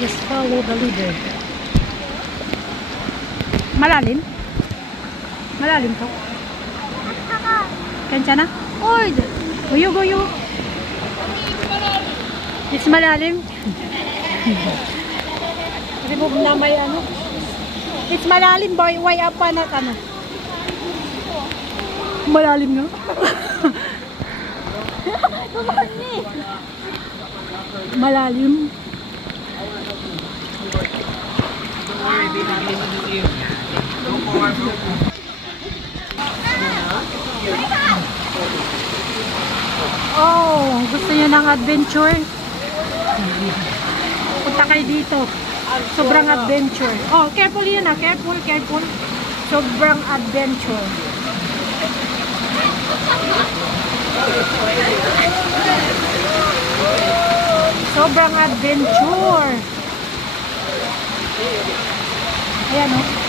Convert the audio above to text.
Just follow the leader. Malalim? Malalim to? Kensya na? Oy! Uyog, uyog. It's malalim. Remove na may ano. It's malalim boy. Why up pa na ano? Malalim nga. Malalim. Oh, gusto niyo ng adventure? Punta kayo dito. Sobrang adventure. Oh, careful yun ah. Careful, careful. Sobrang adventure. Sobrang adventure. Ayan oh.